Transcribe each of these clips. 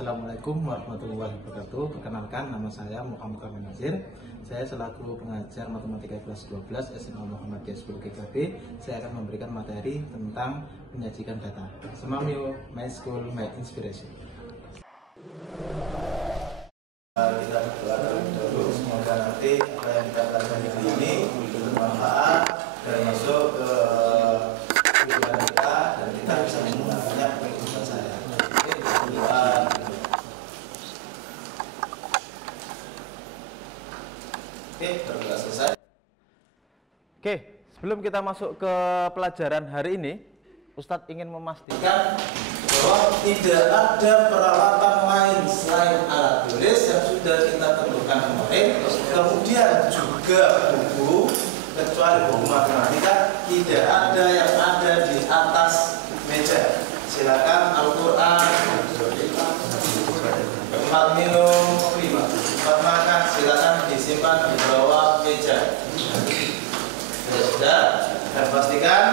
Assalamualaikum warahmatullahi wabarakatuh. Perkenalkan, nama saya Muhammad Kamil Nasir. Saya selaku pengajar matematika kelas 12 SMA Muhammadiyah 10 GKB. Saya akan memberikan materi tentang menyajikan data. Semamio, My School, My Inspiration. Kita berdoa terlebih dahulu, semoga nanti apa yang kita pelajari hari ini bermanfaat dan masuk ke pikiran kita dan kita bisa menggunakannya untuk kehidupan saya. Oke, sudah selesai. Oke, sebelum kita masuk ke pelajaran hari ini, Ustadz ingin memastikan bahwa tidak ada peralatan lain selain alat tulis yang sudah kita tentukan kemarin. Kemudian juga buku, kecuali buku matematika, tidak ada yang ada di atas meja. Silakan Al-Quran, tempat minum, tempat makan, silakan disimpan di bawah meja. Sudah, dan pastikan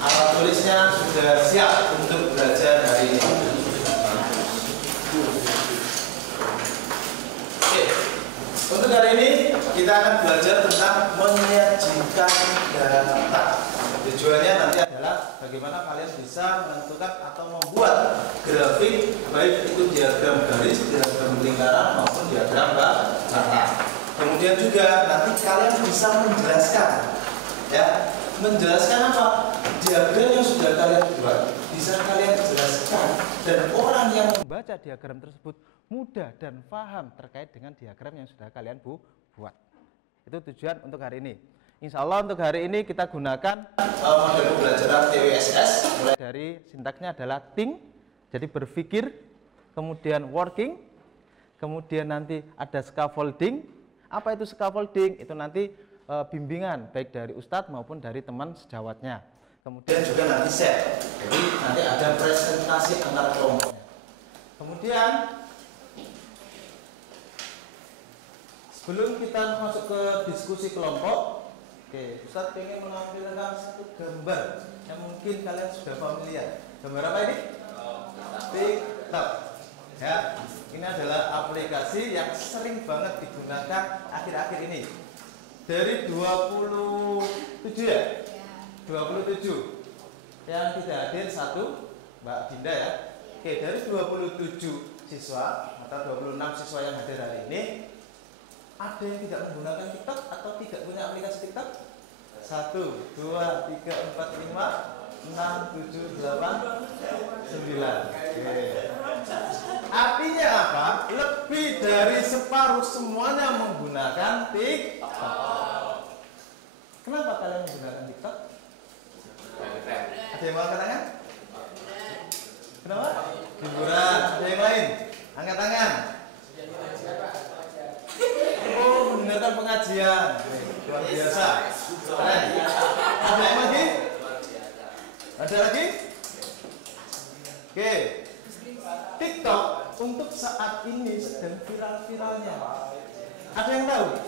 alat tulisnya sudah siap untuk belajar hari ini. Oke, untuk hari ini kita akan belajar tentang menyajikan data. Tujuannya nanti adalah bagaimana kalian bisa menentukan atau membuat grafik, baik itu diagram garis, diagram lingkaran maupun diagram rata. Kemudian juga nanti kalian bisa menjelaskan, ya, menjelaskan apa? Diagram yang sudah kalian buat bisa kalian jelaskan dan orang yang membaca diagram tersebut mudah dan paham terkait dengan diagram yang sudah kalian buat. Itu tujuan untuk hari ini. Insya Allah untuk hari ini kita gunakan model pembelajaran TWSS. Mulai dari sintaksnya adalah think, jadi berpikir, kemudian working, kemudian nanti ada scaffolding. Apa itu scaffolding? Itu nanti bimbingan baik dari Ustadz maupun dari teman sejawatnya. Kemudian juga nanti set, jadi nanti ada presentasi antar kelompok. Kemudian sebelum kita masuk ke diskusi kelompok, oke, Ustadz ingin menampilkan satu gambar yang mungkin kalian sudah familiar. Gambar apa ini? TikTok. Ya, ini adalah aplikasi yang sering banget digunakan akhir-akhir ini. Dari 27 ya? 27 yang tidak hadir satu Mbak Dinda ya. Oke, dari 27 siswa atau 26 siswa yang hadir hari ini, ada yang tidak menggunakan TikTok atau tidak punya aplikasi TikTok? 1, 2, 3, 4, 5, 6, 7, 8, 9. Artinya apa? Lebih dari separuh semuanya menggunakan TikTok. Kenapa kalian menggunakan TikTok? Ada yang mau angkat tangan? Kenapa? Hiburan. Ada yang lain? Angkat tangan. Oh, mendengarkan pengajian. Luar biasa. Keren. Ada yang lagi? Ada lagi? Oke. TikTok untuk saat ini sedang viral-viralnya. Ada yang tahu?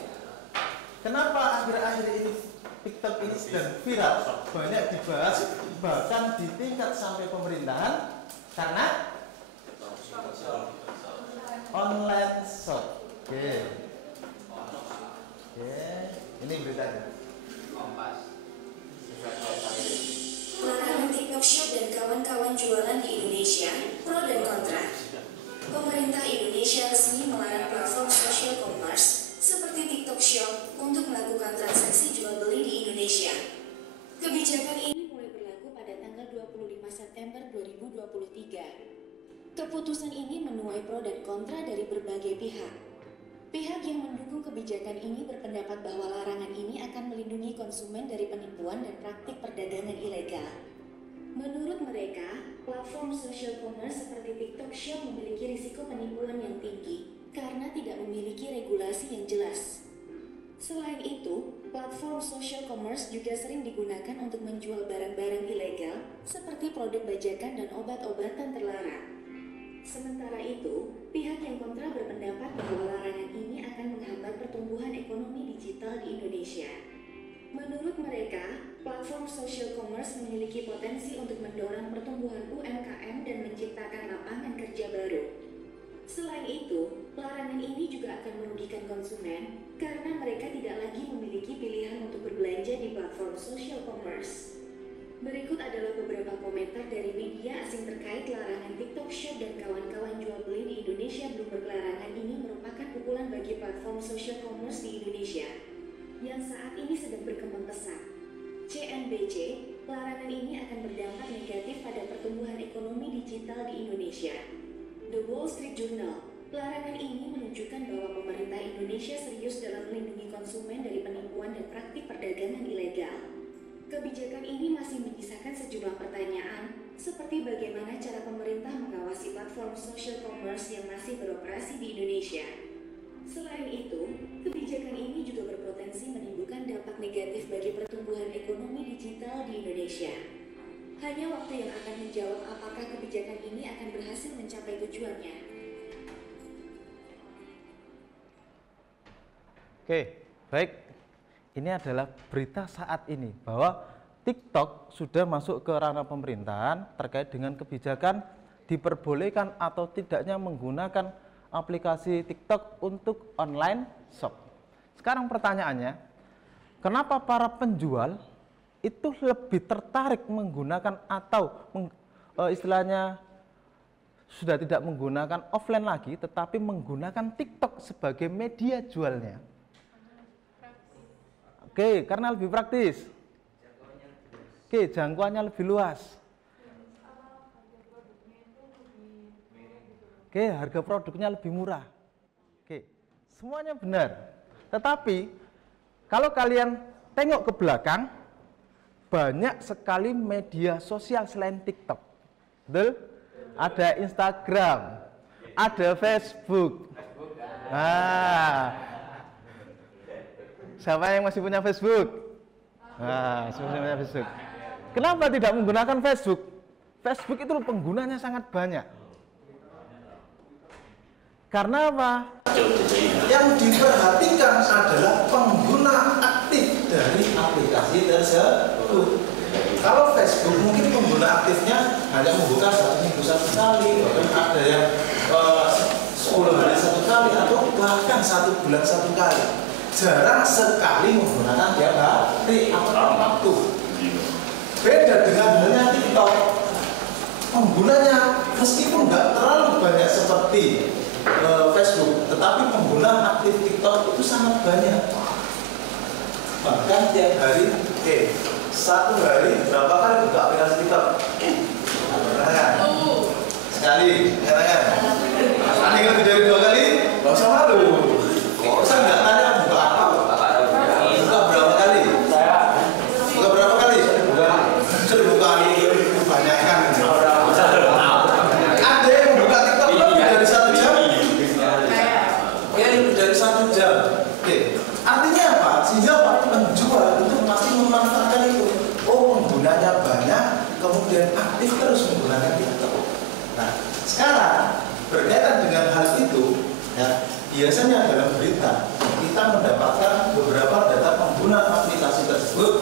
Kenapa akhir-akhir ini TikTok ini sedang viral, banyak dibahas, bahkan di tingkat sampai pemerintahan, karena online shop. Oke. Ini beritanya. Larangan TikTok Shop dan kawan-kawan jualan di Indonesia, pro dan kontra. Pemerintah Indonesia resmi melarang platform social commerce seperti TikTok Shop untuk melakukan transaksi jual beli di Indonesia. Kebijakan ini mulai berlaku pada tanggal 25 September 2023. Keputusan ini menuai pro dan kontra dari berbagai pihak. Pihak yang mendukung kebijakan ini berpendapat bahwa larangan ini akan melindungi konsumen dari penipuan dan praktik perdagangan ilegal. Menurut mereka, platform social commerce seperti TikTok Shop memiliki risiko penipuan yang tinggi karena tidak memiliki regulasi yang jelas. Selain itu, platform social commerce juga sering digunakan untuk menjual barang-barang ilegal seperti produk bajakan dan obat-obatan terlarang. Sementara itu, pihak yang kontra berpendapat bahwa larangan ini akan menghambat pertumbuhan ekonomi digital di Indonesia. Menurut mereka, platform social commerce memiliki potensi untuk mendorong pertumbuhan UMKM dan menciptakan lapangan kerja baru. juga akan merugikan konsumen karena mereka tidak lagi memiliki pilihan untuk berbelanja di platform social commerce. Berikut adalah beberapa komentar dari media asing terkait larangan TikTok Shop dan kawan-kawan jual beli di Indonesia. Bloomberg: larangan ini merupakan pukulan bagi platform social commerce di Indonesia yang saat ini sedang berkembang pesat. CNBC: larangan ini akan berdampak negatif pada pertumbuhan ekonomi digital di Indonesia. The Wall Street Journal: larangan ini menunjukkan bahwa pemerintah Indonesia serius dalam melindungi konsumen dari penipuan dan praktik perdagangan ilegal. Kebijakan ini masih menyisakan sejumlah pertanyaan, seperti bagaimana cara pemerintah mengawasi platform social commerce yang masih beroperasi di Indonesia. Selain itu, kebijakan ini juga berpotensi menimbulkan dampak negatif bagi pertumbuhan ekonomi digital di Indonesia. Hanya waktu yang akan menjawab apakah kebijakan ini akan berhasil mencapai tujuannya. Oke, baik. Ini adalah berita saat ini bahwa TikTok sudah masuk ke ranah pemerintahan terkait dengan kebijakan diperbolehkan atau tidaknya menggunakan aplikasi TikTok untuk online shop. Sekarang pertanyaannya, kenapa para penjual itu lebih tertarik menggunakan atau istilahnya sudah tidak menggunakan offline lagi tetapi menggunakan TikTok sebagai media jualnya? Oke, karena lebih praktis. Oke, jangkauannya lebih luas. Oke, harga produknya lebih murah. Oke, semuanya benar. Tetapi, kalau kalian tengok ke belakang, banyak sekali media sosial selain TikTok. Betul? Ada Instagram, ada Facebook. Nah, siapa yang masih punya Facebook? Nah, masih punya Facebook. Kenapa tidak menggunakan Facebook? Facebook itu penggunanya sangat banyak. Karena apa? Yang diperhatikan adalah pengguna aktif dari aplikasi tersebut. Kalau Facebook mungkin pengguna aktifnya hanya membuka satu minggu satu kali, bahkan ada yang 10 hari satu kali, atau bahkan 1 bulan satu kali. Jarang sekali menggunakan tiap hari atau tiap waktu. Beda dengan halnya TikTok, penggunanya meskipun nggak terlalu banyak seperti Facebook, tetapi pengguna aktif TikTok itu sangat banyak. Bahkan tiap hari, satu hari berapa kali buka aplikasi TikTok? Katakan sekali, katakan. Ada yang lebih dari 2 kali? Nggak usah malu. Kok usah nggak tanya buka apa? Buka berapa kali? Buka berapa kali? Sudah buka banyak kan? Ada yang membuka TikTok lebih dari 1 jam? Lebih dari 1 jam. Oke. Artinya apa? Sehingga penjual itu pasti memanfaatkan itu. Oh, penggunanya banyak, kemudian aktif terus menggunakan TikTok. Nah, sekarang berkaitan dengan hal itu, ya, biasanya dalam berita kita mendapatkan beberapa data pengguna aplikasi tersebut.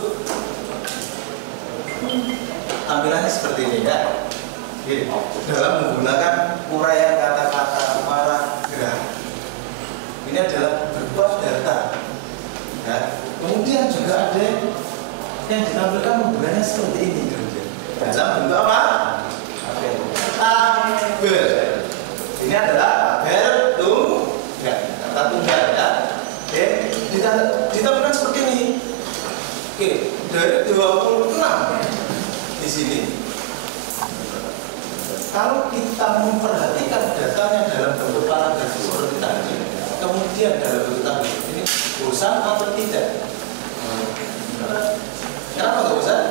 Tampilannya seperti ini ya. Dalam menggunakan uraian kata-kata paragraf. Ini adalah berupa data. Ya. Kemudian juga ada yang ditampilkan penggunanya seperti ini. Dalam bentuk apa? Tabel. Ini adalah tabel kata tunggal ya. Oke, ditampilkan seperti ini. Oke, dari 26 di sini. Kalau kita memperhatikan datanya dalam bentuk paragraf seperti tadi, kemudian dalam bentuk tadi ini bosan atau tidak? Kenapa nggak bosan?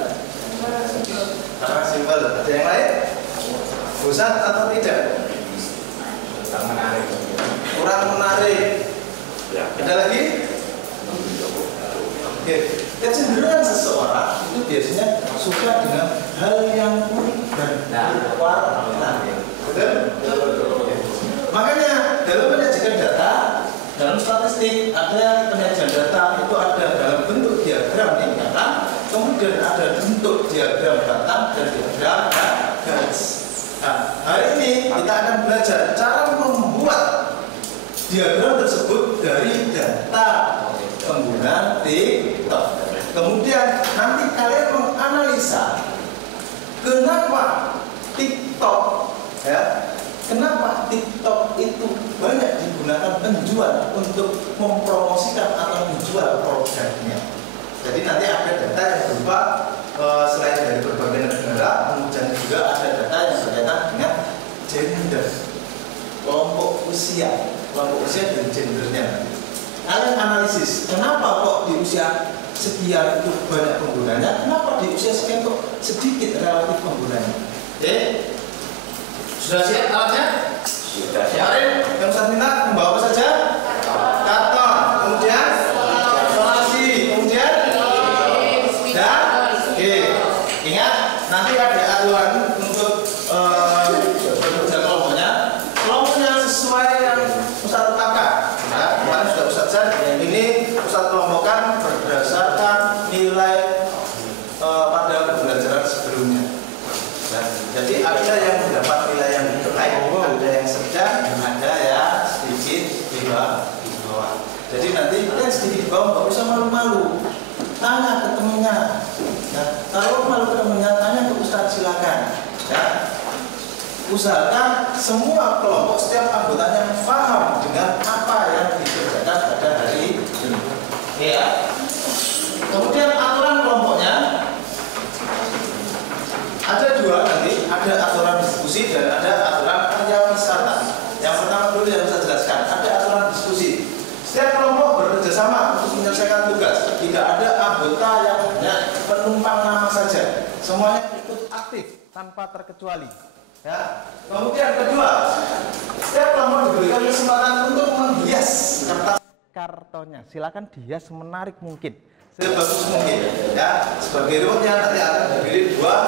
Karena simpel. Ada yang lain? Bosan atau tidak? Kurang menarik. Kurang menarik. Ada lagi? Oke. Kecenderungan seseorang itu biasanya suka dengan hal yang unik dan berwarna. Betul? Makanya dalam penyajian data, dalam statistik ada penyajian data itu ada dalam bentuk diagram lingkaran, kemudian ada bentuk diagram batang dan diagram garis. Nah, hari ini kita akan belajar cara membuat diagram tersebut dari data pengguna TikTok. Kemudian nanti kalian menganalisa kenapa TikTok ya, kenapa TikTok itu banyak digunakan penjual untuk mempromosikan atau menjual produknya. Jadi nanti ada data yang berupa selain dari berbagai negara, kemudian juga ada data yang berkaitan dengan gender, kelompok usia dan gendernya. Kalian analisis, kenapa kok di usia sekian itu banyak penggunanya, kenapa di usia sekian kok sedikit relatif penggunanya. Oke, sudah siap alatnya? Sudah siap. Kemarin yang saya minta membawa apa saja? Karton, kemudian sonasi, kemudian dan oke. Ingat, nanti ada aturan untuk bekerja kelompoknya. Kelompoknya sesuai yang Ustadz tetapkan. Ya, kemarin sudah Ustadz Zan, ini Ustadz kelompokkan berdasarkan nilai pada pembelajaran sebelumnya. Ya, jadi ada yang mendapat nilai yang baik, ada yang sedang, ada yang sedikit di bawah. Jadi nanti yang sedikit di bawah nggak bisa malu-malu, tanya ke temennya. Ya, kalau malu ke temennya, tanya ke Ustadz, silakan. Ya, usahakan semua kelompok setiap anggotanya paham dengan apa yang dikerjakan pada hari ini. Ya. Kemudian aturan kelompoknya ada dua nanti, ada aturan diskusi dan ada aturan karya wisata. Yang pertama dulu yang saya jelaskan, ada aturan diskusi. Setiap kelompok bekerja sama untuk menyelesaikan tugas. Tidak ada anggota yang hanya penumpang nama saja. Semuanya ikut aktif tanpa terkecuali. Ya. Kemudian kedua, setiap kelompok diberikan kesempatan untuk menghias kartonnya. Silakan dihias semenarik mungkin, sebagus mungkin. Ya, sebagai rewardnya nanti akan dipilih dua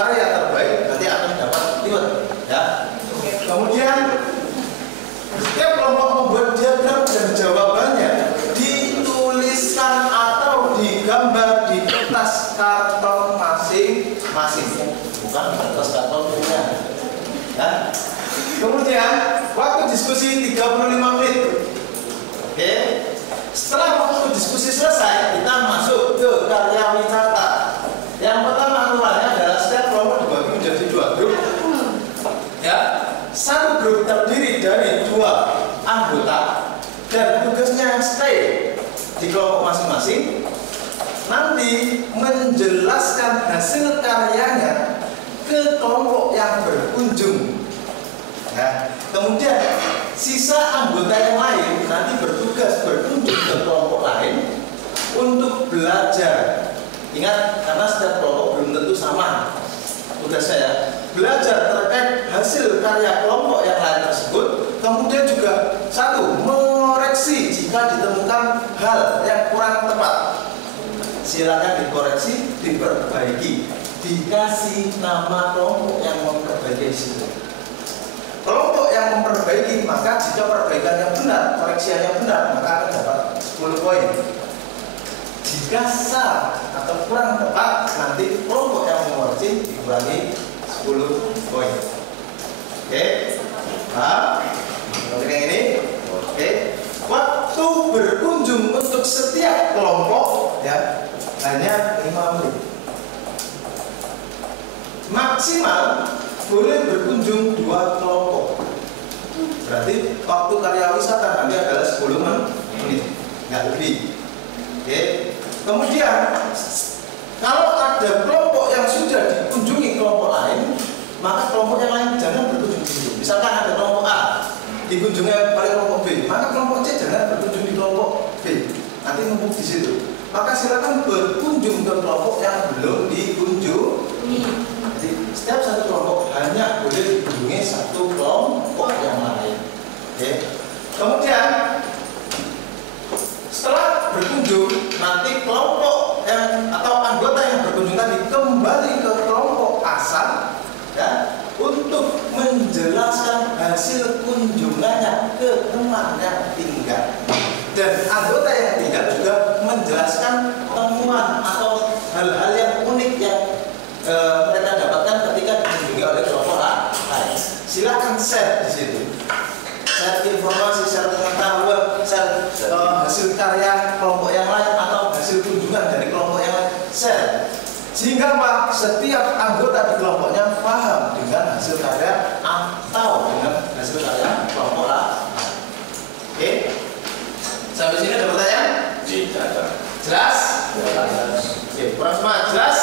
karya terbaik, nanti akan dapat reward. Ya. Kemudian setiap kelompok membuat diagram dan jawabannya dituliskan atau digambar di kertas karton masing-masing, bukan kertas karton punya. Ya. Kemudian waktu diskusi 35 menit. Oke. Setelah waktu diskusi selesai, kita masuk ke karya wisata. Yang pertama aturannya adalah setiap kelompok dibagi menjadi dua grup. Ya, satu grup terdiri dari dua anggota dan tugasnya stay di kelompok masing-masing. Nanti menjelaskan hasil karyanya ke kelompok yang berkunjung. Nah, kemudian sisa anggota yang lain nanti bertugas berkunjung ke kelompok lain untuk belajar. Ingat, karena setiap kelompok belum tentu sama tugasnya ya. Belajar terkait hasil karya kelompok yang lain tersebut. Kemudian juga satu, mengoreksi jika ditemukan hal yang kurang tepat. Silakan dikoreksi, diperbaiki. Dikasih nama kelompok yang memperbaiki itu. Kelompok yang memperbaiki, maka jika perbaikannya benar, koreksiannya benar, maka akan dapat 10 poin. Jika salah atau kurang tepat, nanti kelompok yang mengoreksi dikurangi 10 poin. Oke, paham? Untuk yang ini, oke. Waktu berkunjung untuk setiap kelompok ya hanya 5 menit. Maksimal boleh berkunjung 2 kelompok. Berarti waktu karya wisata nanti adalah 10 menit, nggak lebih. Oke. Kemudian kalau ada kelompok yang sudah dikunjungi kelompok lain, maka kelompok yang lain jangan berkunjung di situ. Misalkan ada kelompok A dikunjungi oleh kelompok B, maka kelompok C jangan berkunjung di kelompok B. Nanti numpuk di situ. Maka silakan berkunjung ke kelompok yang belum dikunjungi. Jadi setiap satu kelompok hanya boleh dikunjungi satu kelompok yang lain. Oke. Kemudian setelah berkunjung, nanti kelompok yang atau anggota yang berkunjung tadi kembali ke kelompok asal ya, untuk menjelaskan hasil kunjungannya ke teman yang tinggal. Dan anggota yang tinggal juga menjelaskan temuan atau hal-hal yang unik yang mereka dapatkan ketika dikunjungi oleh kelompok lain. Silakan share di situ. Share informasi, share pengetahuan. Sehingga apa? Setiap anggota di kelompoknya paham dengan hasil karya atau dengan hasil karya kelompok lah. Oke? Sampai sini ada pertanyaan? Tidak ada. Jelas? Oke, kurang semangat. Jelas?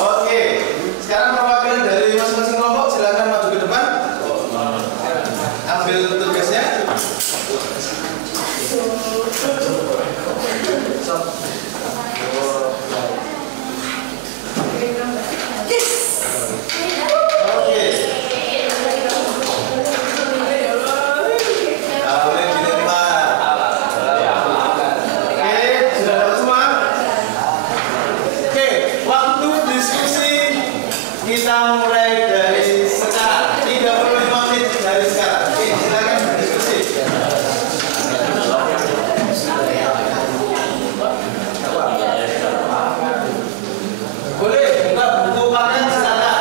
Oke. Sekarang perwakilan dari masing-masing kelompok silakan maju ke depan. Ambil tugasnya. Kita mulai dari sekarang, 35 menit dari sekarang. Oke, silakan berdiskusi. Boleh buka buku paket silakan.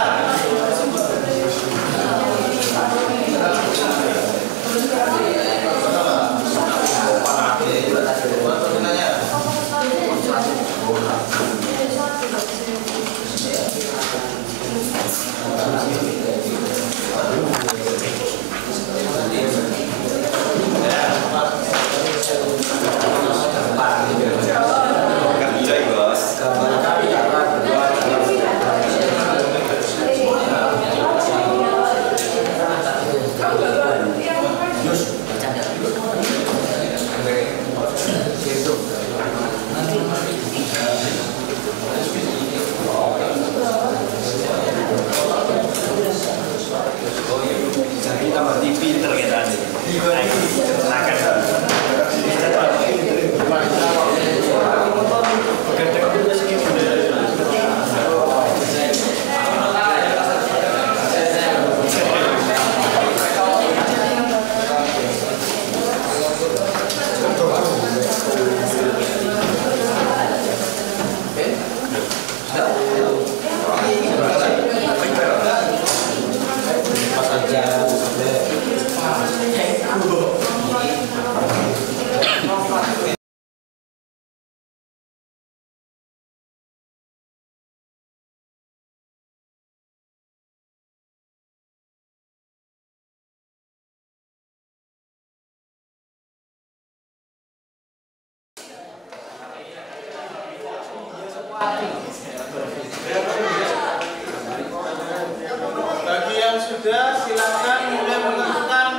Bagi yang sudah, silakan mulai menentukan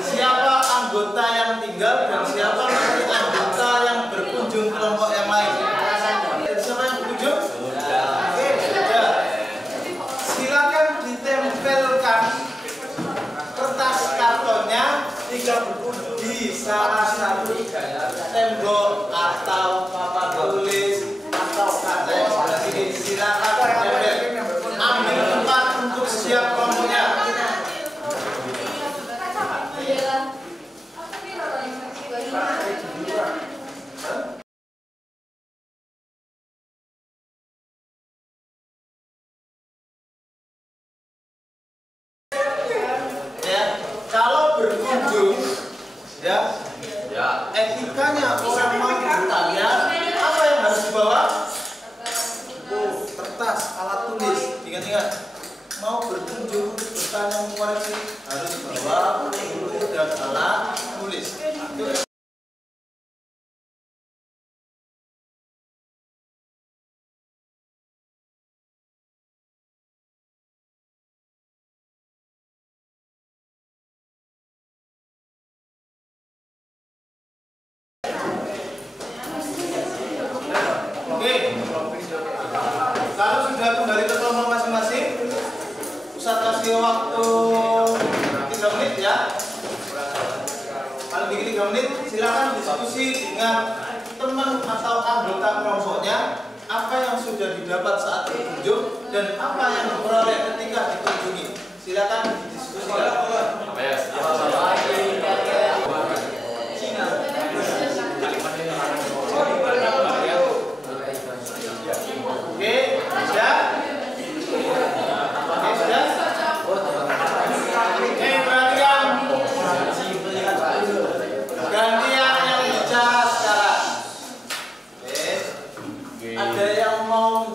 siapa anggota yang tinggal dan siapa nanti anggota yang berkunjung kelompok yang lain. Siapa yang berkunjung? Oke, sudah. Silakan ditempelkan kertas kartonnya di salah satu tembok atau papan tulis atau kaca sebelah sini. Silakan tempel. Ambil tempat untuk siap kelompoknya. Ya, kalau berkunjung, ya, etikanya orang mau bertanya, apa yang harus dibawa? Kertas, alat tulis. Ingat-ingat, mau berkunjung, bertanya, mengoreksi, harus bawa buku dan alat tulis. Oke, kalau sudah kembali ke kelompok masing-masing, Ustaz kasih waktu 3 menit ya. Kalau bikin 3 menit, silakan diskusi dengan teman atau anggota kelompoknya apa yang sudah didapat saat berkunjung dan apa yang diperoleh ketika dikunjungi. Silakan didiskusikan. Ada yang mau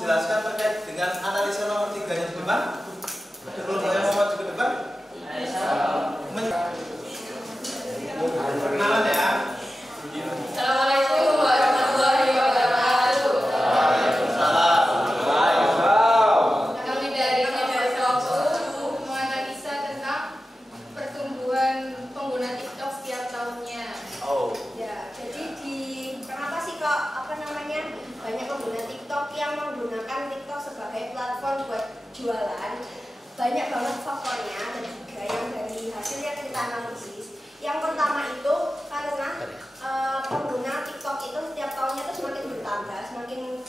banyak banget faktornya, ada 3 yang dari hasil yang kita analisis. Yang pertama itu karena pengguna TikTok itu setiap tahunnya itu semakin bertambah, semakin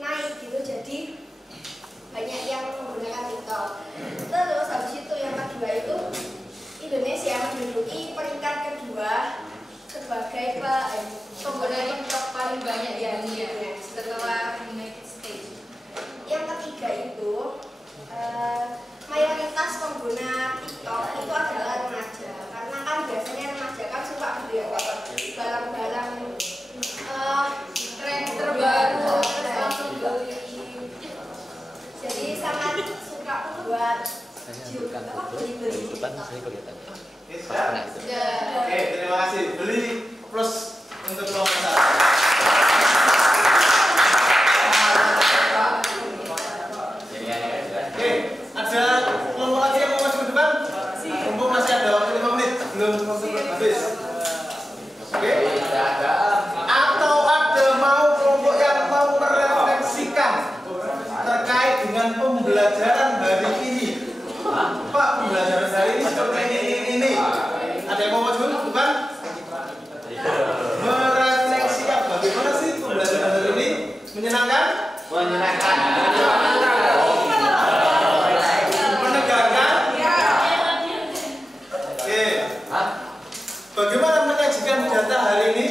naik gitu, jadi banyak yang menggunakan TikTok. Terus habis itu yang kedua itu Indonesia menduduki peringkat kedua sebagai pengguna TikTok paling banyak di dunia setelah United States. Yang ketiga itu mayoritas pengguna TikTok itu adalah remaja, karena kan biasanya remaja kan suka beli barang-barang tren terbaru terus langsung beli, jadi sangat suka buat beli-beli. Oke, terima kasih. Beli plus untuk kelompok 1. Oke, ada kelompok lagi yang mau masuk ke depan? Mumpung masih ada waktu 5 menit sebelum habis. Oke, atau ada mau kelompok yang mau merefleksikan terkait dengan pembelajaran hari ini? Pak, pembelajaran hari ini seperti ini. Ada yang mau maju? Bukan? Merefleksikan bagaimana sih pembelajaran hari ini? Menyenangkan? Menyenangkan. Menegangkan? Oke. Bagaimana menyajikan data hari ini?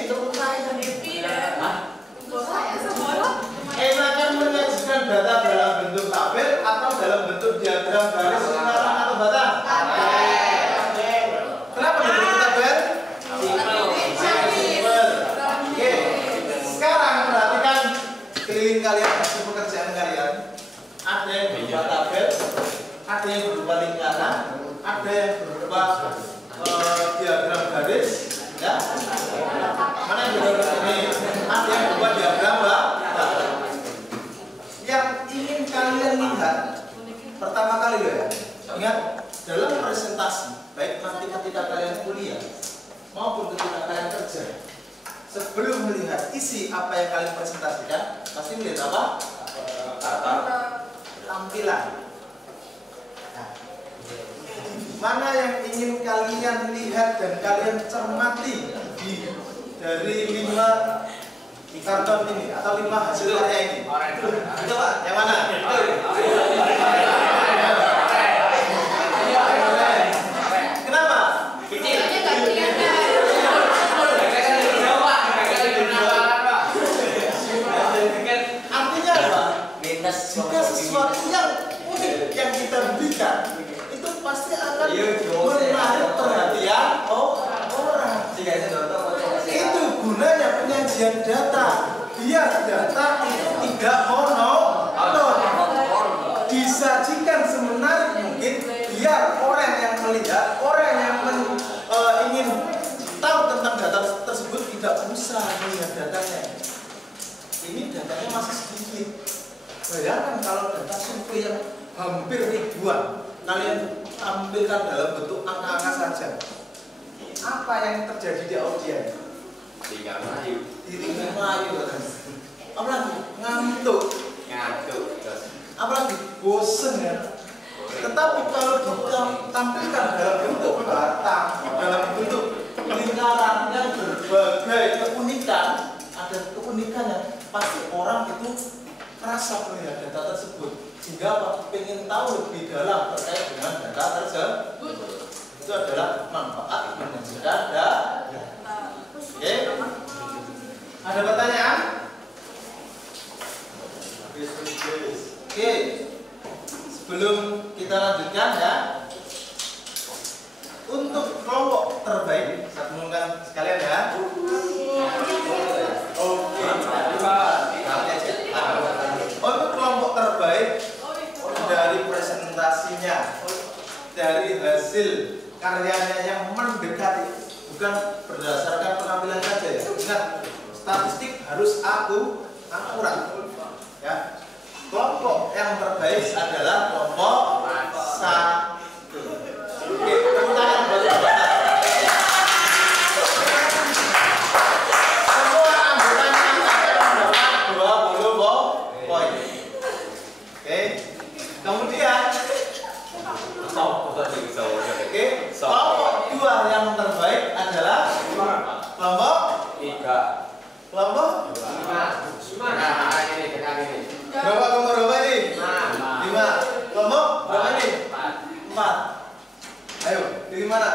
Enakan menyajikan data dalam bentuk tabel atau dalam bentuk diagram garis lingkaran atau batang? Kenapa bentuk tabel? Simpel. Oke. Sekarang perhatikan keliling kalian, hasil pekerjaan kalian. Ada yang berupa tabel, ada yang berupa lingkaran, ada yang berupa diagram garis, ya. Mana yang berupa ini? Ada yang berupa diagram batang. Yang ingin kalian lihat pertama kali ya, ingat dalam presentasi, baik nanti ketika kalian kuliah maupun ketika kalian kerja, sebelum melihat isi apa yang kalian presentasikan, pasti melihat apa? Tampilan. Nah, mana yang ingin kalian lihat dan kalian cermati dari 5 karton ini atau 5 hasil karya ini? Itu Pak, yang mana? Kenapa? Artinya apa? Jika sesuatu yang unik yang kita berikan itu pasti akan menarik perhatian orang. Itu gunanya penyajian data, biar data itu tidak monoton, disajikan semenarik mungkin, biar orang yang melihat, orang yang ingin tahu tentang data tersebut tidak usah melihat datanya. Ini datanya masih sedikit. Bayangkan kalau data survei yang hampir ribuan kalian tampilkan dalam bentuk angka-angka saja. Apa yang terjadi di audiens? Tinggal melayu, apalagi ngantuk, apalagi bosen ya. Tetapi kalau ditampilkan dalam bentuk batang, dalam bentuk lingkaran yang berbagai keunikan, ada keunikannya, pasti orang itu merasa melihat data tersebut, sehingga ingin tahu lebih dalam terkait dengan data tersebut. Itu adalah manfaat menyajikan data. Oke, ada pertanyaan? Oke, sebelum kita lanjutkan ya, untuk kelompok terbaik, saya umumkan sekalian ya. Oke, untuk kelompok terbaik dari presentasinya, dari hasil karyanya yang mendekati, bukan berdasarkan penampilan saja ya. Ingat, statistik harus akurat. Ya. Kelompok yang terbaik adalah kelompok 1. Oke, tepuk tangan buat kelompok 1. Semua anggotanya akan mendapat 20 poin. Oke. Kemudian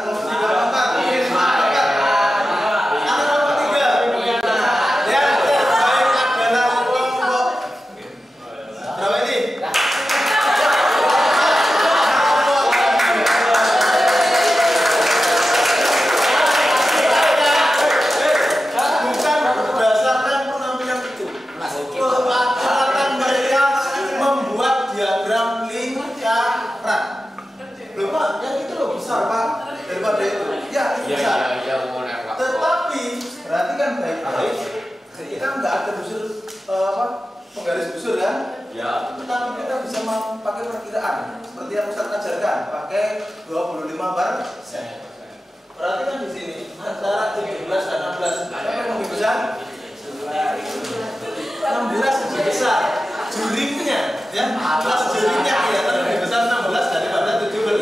kelompok 3, kelompok 4, ini 5, kelompok 4. Atau kelompok 3. Yang terbaik adalah kelompok berapa ini? Bukan berdasarkan penampilan itu. Kegiatan mereka membuat diagram lingkaran. Belum Pak, yang itu loh besar Pak daripada itu. Ya, itu besar. Tetapi perhatikan baik-baik. Kita nggak ada busur penggaris busur kan? Ya. Tetapi kita bisa pakai perkiraan seperti yang Ustaz ajarkan, pakai 25 bar. Perhatikan di sini antara 17 dan 16. Siapa yang lebih besar? 16 lebih besar. Juringnya, ya, atas juringnya kelihatan lebih besar 16 daripada 17.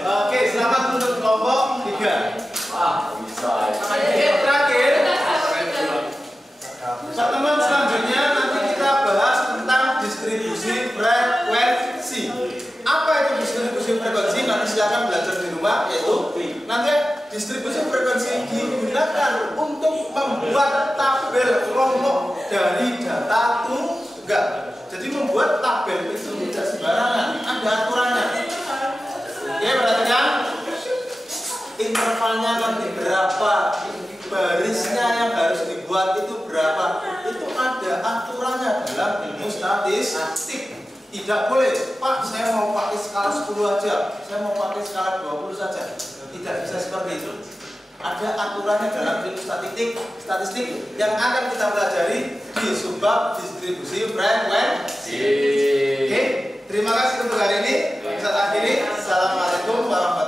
Oke, selamat untuk kelompok 3. Terakhir, pertemuan selanjutnya nanti kita bahas tentang distribusi frekuensi. Apa itu distribusi frekuensi? Nanti silakan belajar di rumah, yaitu nanti distribusi frekuensi digunakan untuk membuat tabel kelompok dari data tunggal. Jadi membuat tabel itu tidak sembarangan, ada aturannya. Oke, perhatikan intervalnya nanti berapa, barisnya yang harus dibuat itu berapa, itu ada aturannya dalam ilmu statistik. Tidak boleh, Pak, saya mau pakai skala 10 aja, saya mau pakai skala 20 saja. Tidak bisa seperti itu. Ada aturannya dalam ilmu statistik yang akan kita pelajari di subbab distribusi frekuensi. Oke, terima kasih untuk hari ini. Bisa akhiri. Assalamualaikum warahmatullahi wabarakatuh.